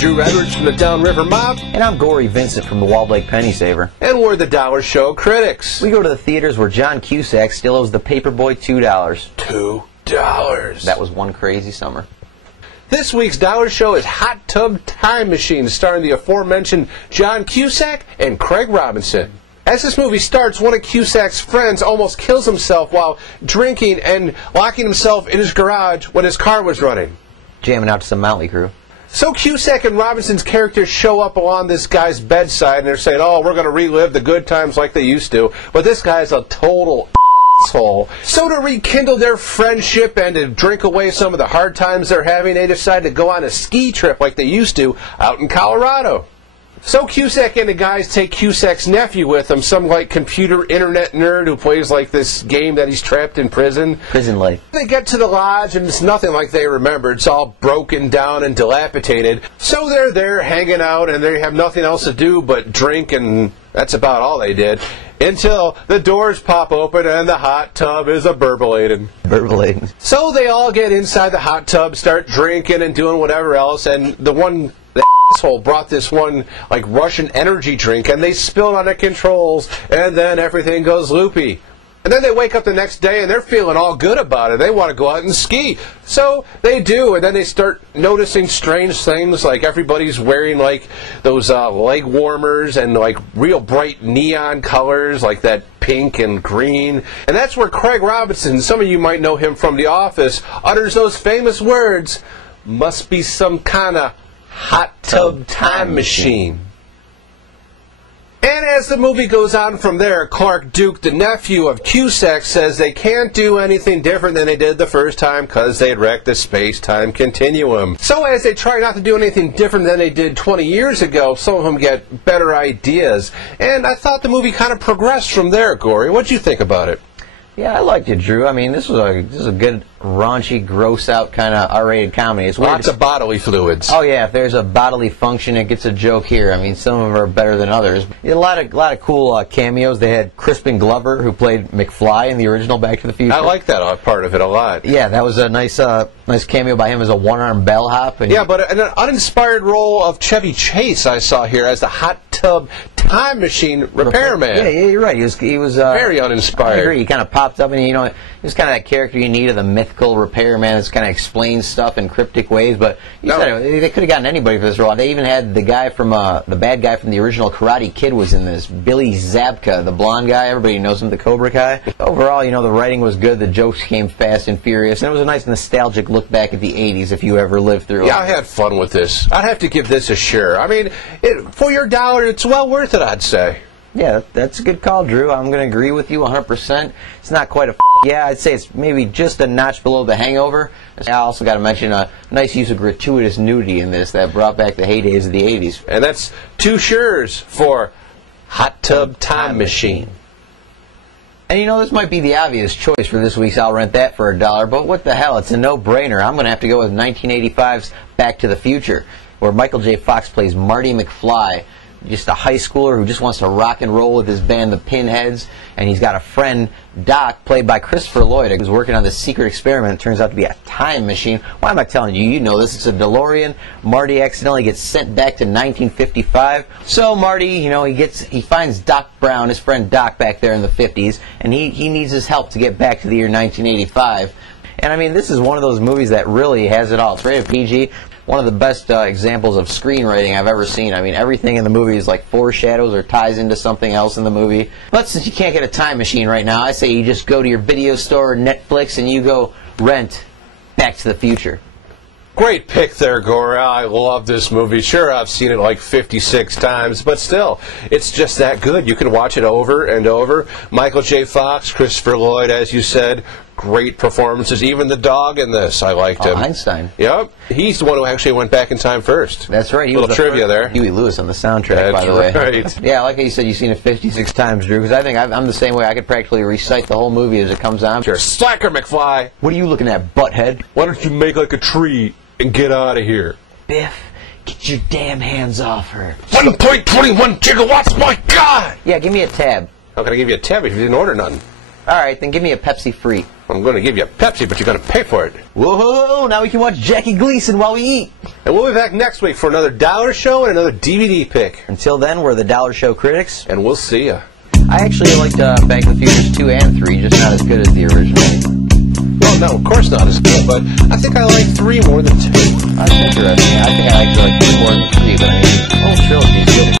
Drew Edwards from the Downriver Mob. And I'm Gory Vincent from the Walled Lake Penny Saver. And we're the Dollar Show critics. We go to the theaters where John Cusack still owes the paperboy $2. $2. That was one crazy summer. This week's Dollar Show is Hot Tub Time Machine, starring the aforementioned John Cusack and Craig Robinson. As this movie starts, one of Cusack's friends almost kills himself while drinking and locking himself in his garage when his car was running. Jamming out to some Motley Crue. So Cusack and Robinson's characters show up along this guy's bedside and they're saying, oh, we're going to relive the good times like they used to. But this guy's a total asshole. So to rekindle their friendship and to drink away some of the hard times they're having, they decide to go on a ski trip like they used to out in Colorado. So Cusack and the guys take Cusack's nephew with them, some like computer internet nerd who plays like this game that he's trapped in prison. Prison life. They get to the lodge and it's nothing like they remember. It's all broken down and dilapidated. So they're there hanging out and they have nothing else to do but drink, and that's about all they did. Until the doors pop open and the hot tub is a-burbling. Burbling. So they all get inside the hot tub, start drinking and doing whatever else, and the asshole brought this one like Russian energy drink and they spilled on the controls, and then everything goes loopy. And then they wake up the next day and they're feeling all good about it. They want to go out and ski. So they do, and then they start noticing strange things, like everybody's wearing like those leg warmers and like real bright neon colors like that pink and green. And that's where Craig Robinson, some of you might know him from The Office, utters those famous words, "Must be some kind of hot tub time machine." And as the movie goes on from there, Clark Duke, the nephew of Cusack, says they can't do anything different than they did the first time because they had wrecked the space-time continuum. So as they try not to do anything different than they did 20 years ago, some of them get better ideas. And I thought the movie kind of progressed from there, Gory. What'd you think about it? Yeah, I liked it, Drew. I mean, this was a good, raunchy, gross-out kind of R-rated comedy. It's weird. Lots of bodily fluids. Oh yeah, if there's a bodily function, it gets a joke here. I mean, some of them are better than others. A lot of cool cameos. They had Crispin Glover, who played McFly in the original Back to the Future. I like that part of it a lot. Yeah, that was a nice cameo by him as a one-arm bellhop. Yeah, but an uninspired role of Chevy Chase I saw here as the hot tub time machine repairman. Yeah, you're right. He was very uninspired. I agree. He kind of popped up, and he was kind of that character you need of the mythical repairman that's kind of explains stuff in cryptic ways. But they could have gotten anybody for this role. They even had the guy from the bad guy from the original Karate Kid was in this. Billy Zabka, the blonde guy. Everybody knows him, the Cobra Kai. Overall, the writing was good. The jokes came fast and furious, and it was a nice nostalgic look back at the '80s if you ever lived through it. Yeah, I had fun with this. I'd have to give this a sure. I mean, for your $1, it's well worth it, I'd say. Yeah, that's a good call, Drew. I'm going to agree with you 100%. It's not quite a yeah, I'd say it's maybe just a notch below The Hangover. I also got to mention a nice use of gratuitous nudity in this that brought back the heydays of the 80s. And that's 2 sures for Hot Tub Time Machine. And this might be the obvious choice for this week's I'll Rent That for $1, but what the hell, it's a no-brainer. I'm going to have to go with 1985's Back to the Future, where Michael J. Fox plays Marty McFly, just a high schooler who just wants to rock and roll with his band, the Pinheads, and he's got a friend, Doc, played by Christopher Lloyd, who's working on this secret experiment. It turns out to be a time machine. Why am I telling you? You know this. It's a DeLorean. Marty accidentally gets sent back to 1955. So Marty, he finds Doc Brown, his friend Doc, back there in the 50s, and he needs his help to get back to the year 1985. And I mean, this is one of those movies that really has it all. It's rated PG. One of the best examples of screenwriting I've ever seen. I mean, everything in the movie is like foreshadows or ties into something else in the movie. But since you can't get a time machine right now, I say you just go to your video store, Netflix, and you go rent Back to the Future. Great pick there, Gory. I love this movie. Sure, I've seen it like 56 times, but still, it's just that good. You can watch it over and over. Michael J. Fox, Christopher Lloyd, as you said, great performances. Even the dog in this, I liked him. Einstein. Yep. He's the one who actually went back in time first. That's right. He was the trivia there. Huey Lewis on the soundtrack, by the way. Right. Yeah, like you said, you've seen it 56 times, Drew, because I think I'm the same way. I could practically recite the whole movie as it comes on. Sure. Slacker, McFly. What are you looking at, butthead? Why don't you make like a tree and get out of here? Biff, get your damn hands off her. 1.21 gigawatts, my God! Yeah, give me a tab. How can I give you a tab if you didn't order none? All right, then give me a Pepsi free. I'm going to give you a Pepsi, but you're going to pay for it. Whoa, now we can watch Jackie Gleason while we eat. And we'll be back next week for another Dollar Show and another DVD pick. Until then, we're the Dollar Show critics. And we'll see ya. I actually liked Back to the Futures 2 and 3, just not as good as the original. Well, no, of course not as good, but I think I like 3 more than 2. That's interesting. I think I like 3 more than 3, but I mean, the whole trilogy is good.